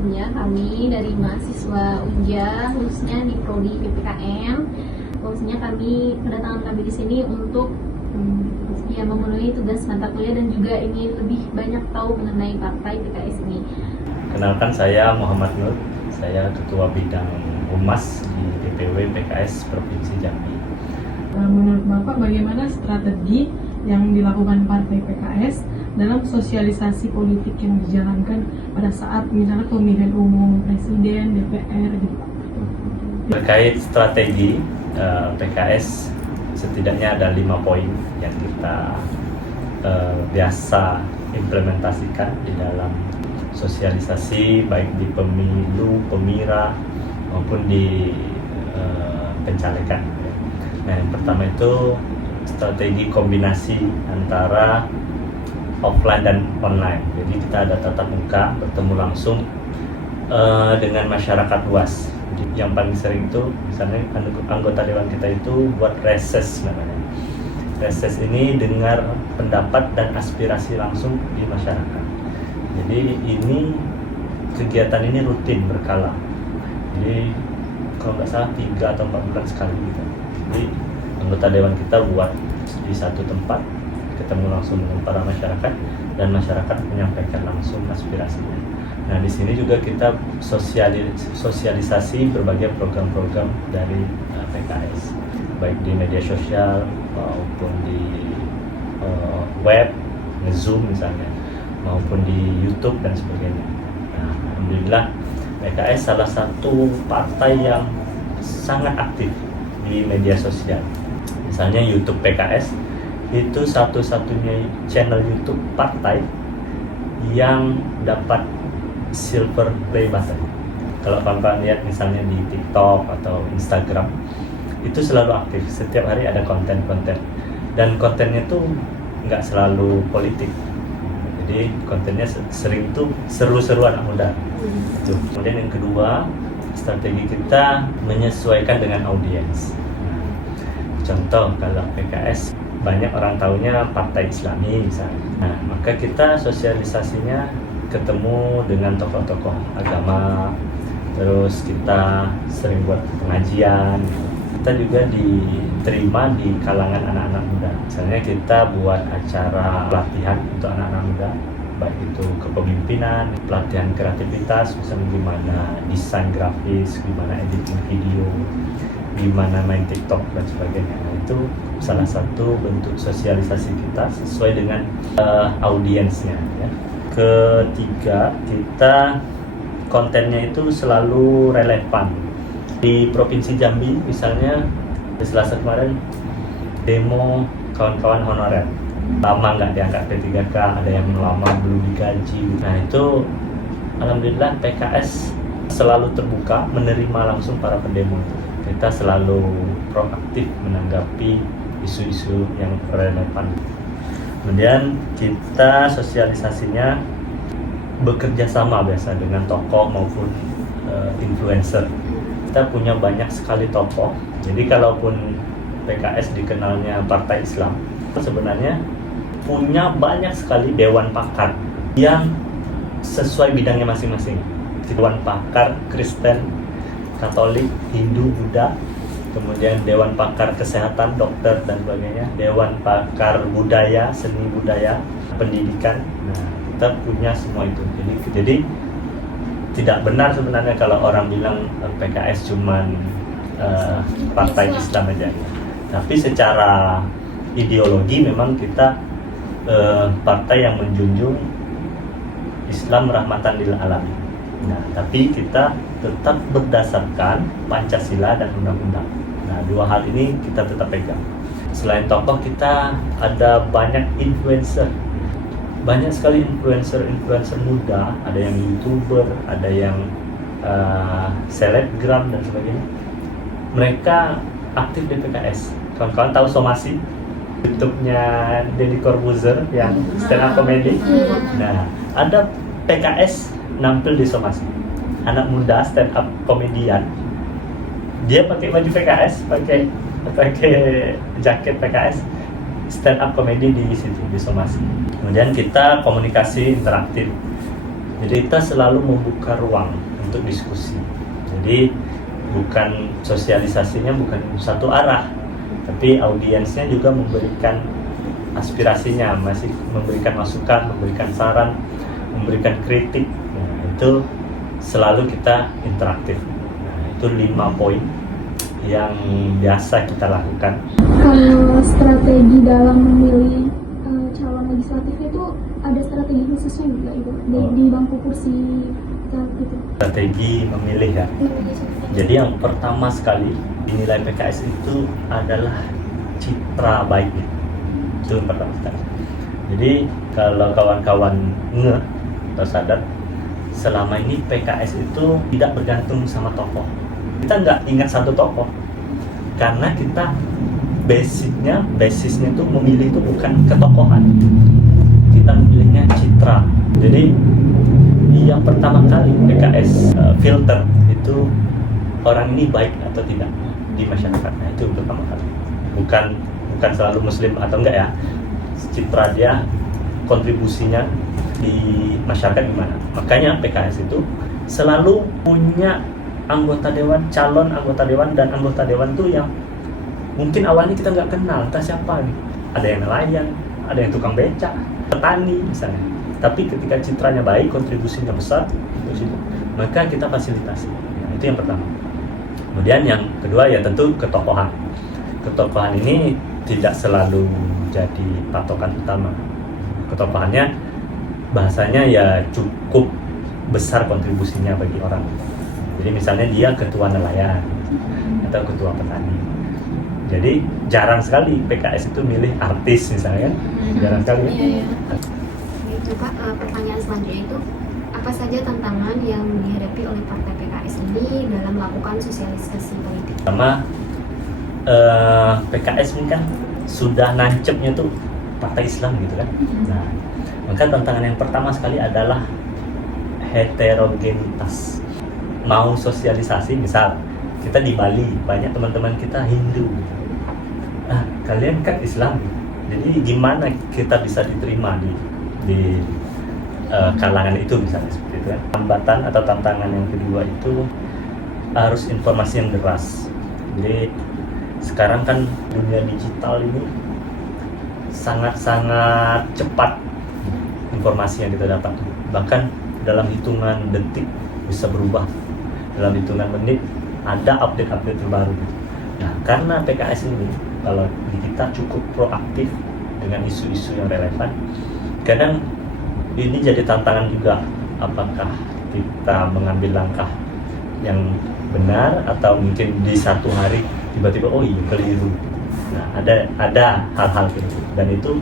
sebelumnya kami dari mahasiswa UNJA khususnya di prodi PPKM, khususnya kedatangan kami di sini untuk memenuhi tugas mata kuliah dan juga ingin lebih banyak tahu mengenai partai PKS ini. Kenalkan, saya Muhammad Nur, saya Ketua Bidang Humas di DPW PKS Provinsi Jambi. Menurut Bapak, bagaimana strategi yang dilakukan Partai PKS dalam sosialisasi politik yang dijalankan pada saat misalnya pemilihan umum Presiden, DPR gitu? Terkait strategi PKS, setidaknya ada 5 poin yang kita biasa implementasikan di dalam sosialisasi, baik di pemilu, pemira, maupun di pencalekan. Nah, yang pertama itu strategi kombinasi antara offline dan online. Jadi kita ada tatap muka, bertemu langsung dengan masyarakat luas. Jadi yang paling sering itu misalnya anggota dewan kita itu buat reses namanya. Reses ini dengar pendapat dan aspirasi langsung di masyarakat. Jadi kegiatan ini rutin berkala. Jadi kalau nggak salah 3 atau 4 bulan sekali gitu. Jadi anggota dewan kita buat di satu tempat, ketemu langsung dengan para masyarakat dan masyarakat menyampaikan langsung aspirasinya. Nah, di sini juga kita sosialisasi berbagai program-program dari PKS, baik di media sosial maupun di web, Zoom misalnya, maupun di YouTube dan sebagainya. Nah, alhamdulillah PKS salah satu partai yang sangat aktif di media sosial. Misalnya YouTube PKS itu satu-satunya channel YouTube partai yang dapat silver play button. Kalau kawan-kawan lihat misalnya di TikTok atau Instagram, itu selalu aktif. Setiap hari ada konten-konten, dan kontennya tuh nggak selalu politik. Jadi kontennya sering tuh seru-seru anak muda. Itu. Kemudian yang kedua, strategi kita menyesuaikan dengan audiens. Contoh, kalau PKS banyak orang tahunya partai Islami misalnya. Nah, maka kita sosialisasinya ketemu dengan tokoh-tokoh agama, terus kita sering buat pengajian. Kita juga diterima di kalangan anak-anak muda. Misalnya kita buat acara pelatihan untuk anak-anak muda, baik itu kepemimpinan, pelatihan kreativitas, misalnya gimana desain grafis, gimana editing video, gimana main TikTok dan sebagainya. Nah, itu salah satu bentuk sosialisasi kita sesuai dengan audiensnya. Ya. Ketiga, kita kontennya itu selalu relevan. Di Provinsi Jambi misalnya, di Selasa kemarin demo kawan-kawan honorer. Lama nggak diangkat P3K, ada yang lama belum digaji. Nah, itu alhamdulillah PKS selalu terbuka menerima langsung para pendemo. Kita selalu proaktif menanggapi isu-isu yang relevan. Kemudian kita sosialisasinya bekerja sama biasa dengan tokoh maupun influencer. Kita punya banyak sekali tokoh. Jadi kalaupun PKS dikenalnya partai Islam, sebenarnya punya banyak sekali dewan pakar yang sesuai bidangnya masing-masing. Dewan pakar Kristen, Katolik, Hindu, Buddha, kemudian Dewan Pakar Kesehatan, dokter dan sebagainya, Dewan Pakar Budaya, seni budaya, pendidikan. Nah, kita punya semua itu. Jadi tidak benar sebenarnya kalau orang bilang PKS cuman partai Islam aja. Tapi secara ideologi memang kita partai yang menjunjung Islam rahmatan lil alamin. Nah, tapi kita tetap berdasarkan Pancasila dan Undang-Undang. Nah, 2 hal ini kita tetap pegang. Selain tokoh, kita ada banyak influencer. Banyak sekali influencer muda, ada yang YouTuber, ada yang selebgram dan sebagainya. Mereka aktif di PKS. Kawan-kawan tahu Somasi? YouTube-nya Deddy Corbuzier yang stand up comedy. Nah, ada PKS nampil di Somasi. Anak muda stand up komedian. Dia pakai baju PKS, pakai jaket PKS, stand up comedy di situ di Somasi. Kemudian kita komunikasi interaktif. Jadi kita selalu membuka ruang untuk diskusi. Jadi bukan sosialisasinya bukan satu arah, tapi audiensnya juga memberikan aspirasinya, masih memberikan masukan, memberikan saran, memberikan kritik. Nah, itu selalu kita interaktif. Nah, itu 5 poin yang biasa kita lakukan. Kalau strategi dalam memilih calon legislatif itu ada strategi khususnya juga Ibu di bangku kursi saat itu? Strategi memilih ya. Jadi yang pertama sekali dinilai PKS itu adalah citra baiknya. Itu yang pertama sekali. Jadi kalau kawan-kawan atau sadar, selama ini PKS itu tidak bergantung sama tokoh. Kita nggak ingat satu tokoh, karena kita basisnya itu memilih itu bukan ketokohan, kita memilihnya citra. Jadi yang pertama kali PKS filter itu orang ini baik atau tidak di masyarakat. Nah, itu pertama kali. Bukan selalu muslim atau enggak ya, citra dia, kontribusinya di masyarakat gimana. Makanya PKS itu selalu punya anggota dewan, calon anggota dewan, dan anggota dewan tuh yang mungkin awalnya kita nggak kenal, entah siapa nih. Ada yang nelayan, ada yang tukang becak, petani misalnya. Tapi ketika citranya baik, kontribusinya besar, maka kita fasilitasi. Nah, itu yang pertama. Kemudian yang kedua ya tentu ketokohan. Ketokohan ini tidak selalu jadi patokan utama. Ketokohannya bahasanya ya cukup besar kontribusinya bagi orang. Jadi misalnya dia ketua nelayan atau ketua petani. Jadi jarang sekali PKS itu milih artis misalnya, jarang sekali ya. Iya. Itu Pak, pertanyaan selanjutnya itu apa saja tantangan yang dihadapi oleh Partai PKS ini dalam melakukan sosialisasi politik? Pertama, PKS ini kan sudah nancepnya tuh partai Islam gitu kan. Nah, maka tantangan yang pertama sekali adalah heterogenitas. Mau sosialisasi, misal kita di Bali, banyak teman-teman kita Hindu. Kalian kan Islam, jadi gimana kita bisa diterima di kalangan itu misalnya seperti itu kan. Hambatan atau tantangan yang kedua itu harus informasi yang deras. Jadi sekarang kan dunia digital ini sangat-sangat cepat informasi yang kita dapat, bahkan dalam hitungan detik bisa berubah, dalam hitungan menit ada update-update terbaru. Nah, karena PKS ini kalau di kita cukup proaktif dengan isu-isu yang relevan, kadang ini jadi tantangan juga, apakah kita mengambil langkah yang benar atau mungkin di satu hari tiba-tiba oh iya keliru. Nah, ada hal-hal gitu, dan itu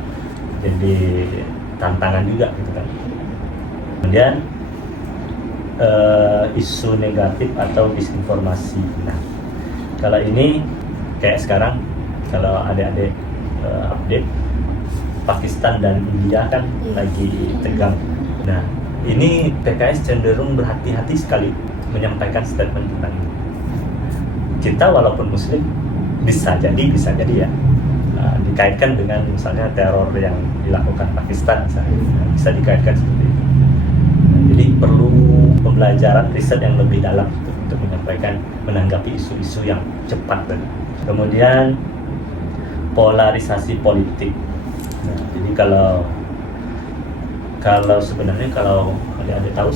jadi tantangan juga gitu kan. Kemudian isu negatif atau disinformasi. Nah, kalau ini kayak sekarang kalau adik-adik update, Pakistan dan India kan lagi tegang. Nah, ini PKS cenderung berhati-hati sekali menyampaikan statement tentang ini. Kita walaupun muslim bisa jadi ya dikaitkan dengan misalnya teror yang dilakukan Pakistan misalnya, bisa dikaitkan seperti itu. Jadi perlu pembelajaran riset yang lebih dalam untuk menyampaikan, menanggapi isu-isu yang cepat. Kemudian polarisasi politik. Nah, jadi kalau sebenarnya kalau adik-adik tahu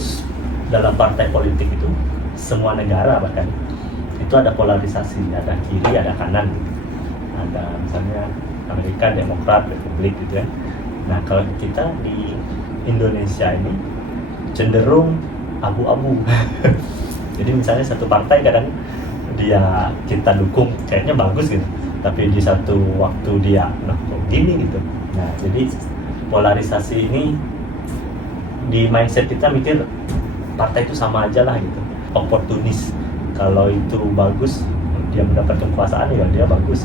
dalam partai politik itu semua negara bahkan itu ada polarisasi, ada kiri, ada kanan gitu. Ada misalnya Amerika, Demokrat, Republik gitu ya. Nah, kalau kita di Indonesia ini cenderung abu-abu. Jadi misalnya satu partai kadang kita dukung kayaknya bagus gitu, tapi di satu waktu dia kok gini gitu. Nah, jadi polarisasi ini di mindset kita mikir partai itu sama aja lah gitu, oportunis. Kalau itu bagus dia mendapat kekuasaan ya dia bagus,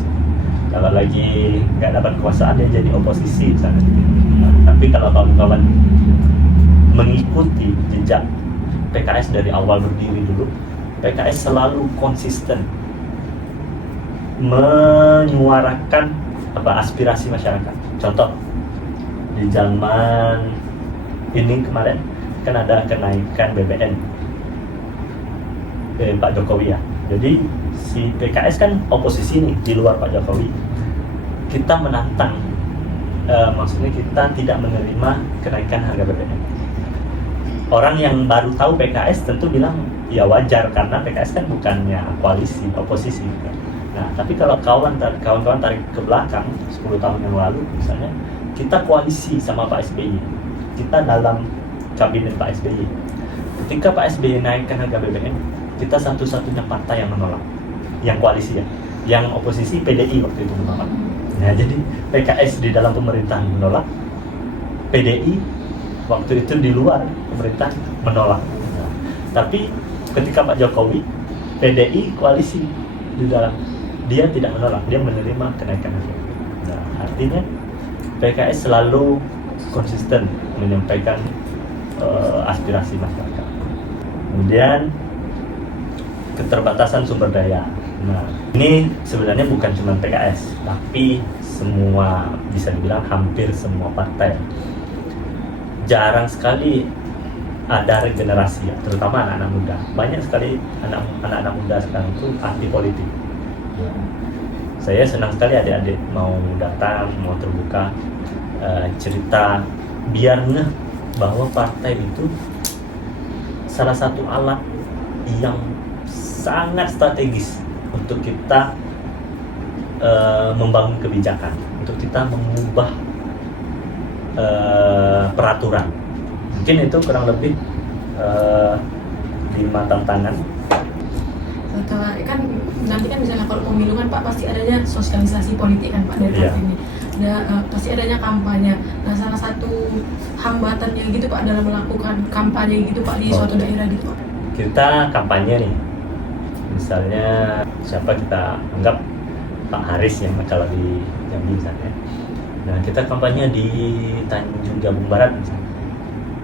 kalau lagi nggak dapat kekuasaan dia jadi oposisi misalnya. Nah, tapi kalau kawan-kawan mengikuti jejak PKS dari awal berdiri dulu, PKS selalu konsisten menyuarakan aspirasi masyarakat. Contoh di zaman ini kemarin kan ada kenaikan BBM Pak Jokowi ya. Jadi si PKS kan oposisi nih di luar Pak Jokowi. Kita menantang, maksudnya kita tidak menerima kenaikan harga BBM. Orang yang baru tahu PKS tentu bilang ya wajar karena PKS kan bukannya koalisi, oposisi. Nah, tapi kalau kawan-kawan tarik ke belakang 10 tahun yang lalu misalnya, kita koalisi sama Pak SBY. Kita dalam kabinet Pak SBY. Ketika Pak SBY naikkan harga BBM, kita satu-satunya partai yang menolak. Yang koalisi ya. Yang oposisi PDI waktu itu menolak. Nah, jadi PKS di dalam pemerintahan menolak, PDI waktu itu di luar pemerintah menolak. Nah, tapi ketika Pak Jokowi, PDI koalisi di dalam, dia tidak menolak, dia menerima kenaikan harga. Nah, artinya PKS selalu konsisten menyampaikan aspirasi masyarakat. Kemudian keterbatasan sumber daya. Nah, ini sebenarnya bukan cuma PKS, tapi semua, bisa dibilang hampir semua partai. Jarang sekali ada regenerasi, terutama anak-anak muda. Banyak sekali anak-anak muda sekarang itu anti politik. Saya senang sekali adik-adik mau datang, mau terbuka, cerita, biar ngeh bahwa partai itu salah satu alat yang sangat strategis untuk kita membangun kebijakan, untuk kita mengubah peraturan. Mungkin itu kurang lebih 5 tantangan. Setelah kan nanti kan misalnya kalau pemilu kan Pak pasti adanya sosialisasi politik kan Pak dari partai ini. Pasti adanya kampanye. Nah, salah satu hambatannya gitu Pak dalam melakukan kampanye gitu Pak di suatu daerah gitu Pak. Kita kampanye nih, misalnya siapa kita anggap Pak Haris yang kalau di Jambi misalnya. Nah, kita kampanye di Tanjung Jabung Barat misalnya,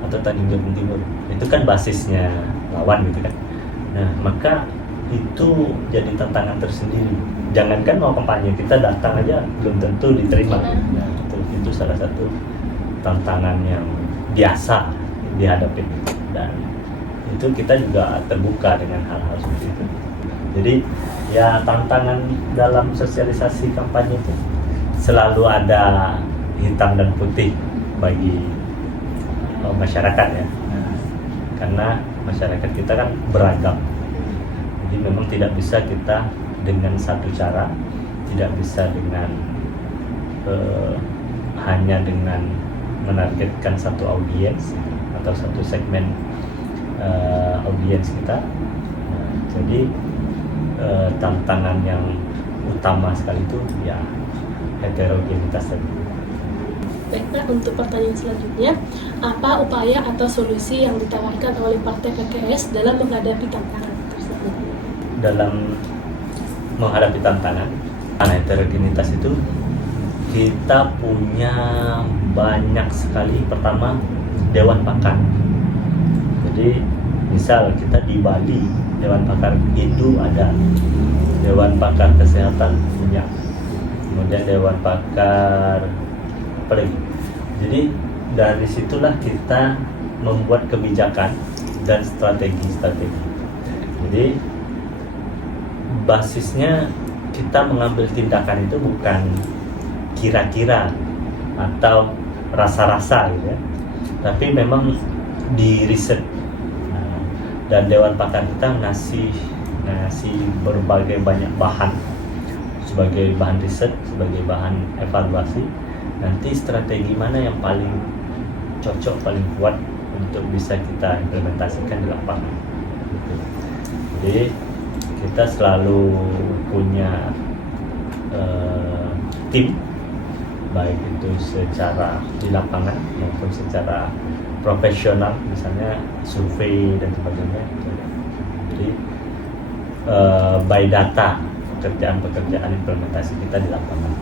atau Tanjung Jabung Timur. Itu kan basisnya lawan gitu kan. Nah, maka itu jadi tantangan tersendiri. Jangankan mau kampanye, kita datang aja belum tentu diterima. Nah, itu salah satu tantangan yang biasa dihadapi, dan itu kita juga terbuka dengan hal-hal seperti itu. Jadi ya tantangan dalam sosialisasi kampanye itu selalu ada hitam dan putih bagi masyarakat ya. Nah, karena masyarakat kita kan beragam. Jadi memang tidak bisa kita dengan satu cara, tidak bisa dengan hanya dengan menargetkan satu audiens atau satu segmen audiens kita. Nah, jadi tantangan yang utama sekali itu ya heterogenitas tadi. Baiklah, untuk pertanyaan selanjutnya, apa upaya atau solusi yang ditawarkan oleh Partai PKS dalam menghadapi tantangan tersebut? Dalam menghadapi tantangan heterogenitas itu, kita punya banyak sekali. Pertama, Dewan Pakar. Jadi misal kita di Bali, Dewan Pakar Hindu ada, Dewan Pakar Kesehatan punya, kemudian Dewan Pakar apa lagi. Jadi dari situlah kita membuat kebijakan dan strategi-strategi. Jadi basisnya kita mengambil tindakan itu bukan kira-kira atau rasa-rasa gitu ya, tapi memang di riset. Dan Dewan Pakar kita ngasih berbagai banyak bahan sebagai bahan riset, sebagai bahan evaluasi. Nanti strategi mana yang paling cocok, paling kuat untuk bisa kita implementasikan di lapangan. Jadi kita selalu punya tim, baik itu secara di lapangan maupun secara profesional, misalnya survei dan sebagainya. Jadi by data pekerjaan implementasi kita di lapangan.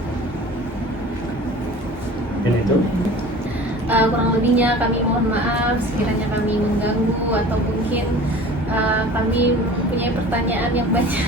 Mungkin itu. Kurang lebihnya kami mohon maaf sekiranya kami mengganggu atau mungkin kami mempunyai pertanyaan yang banyak.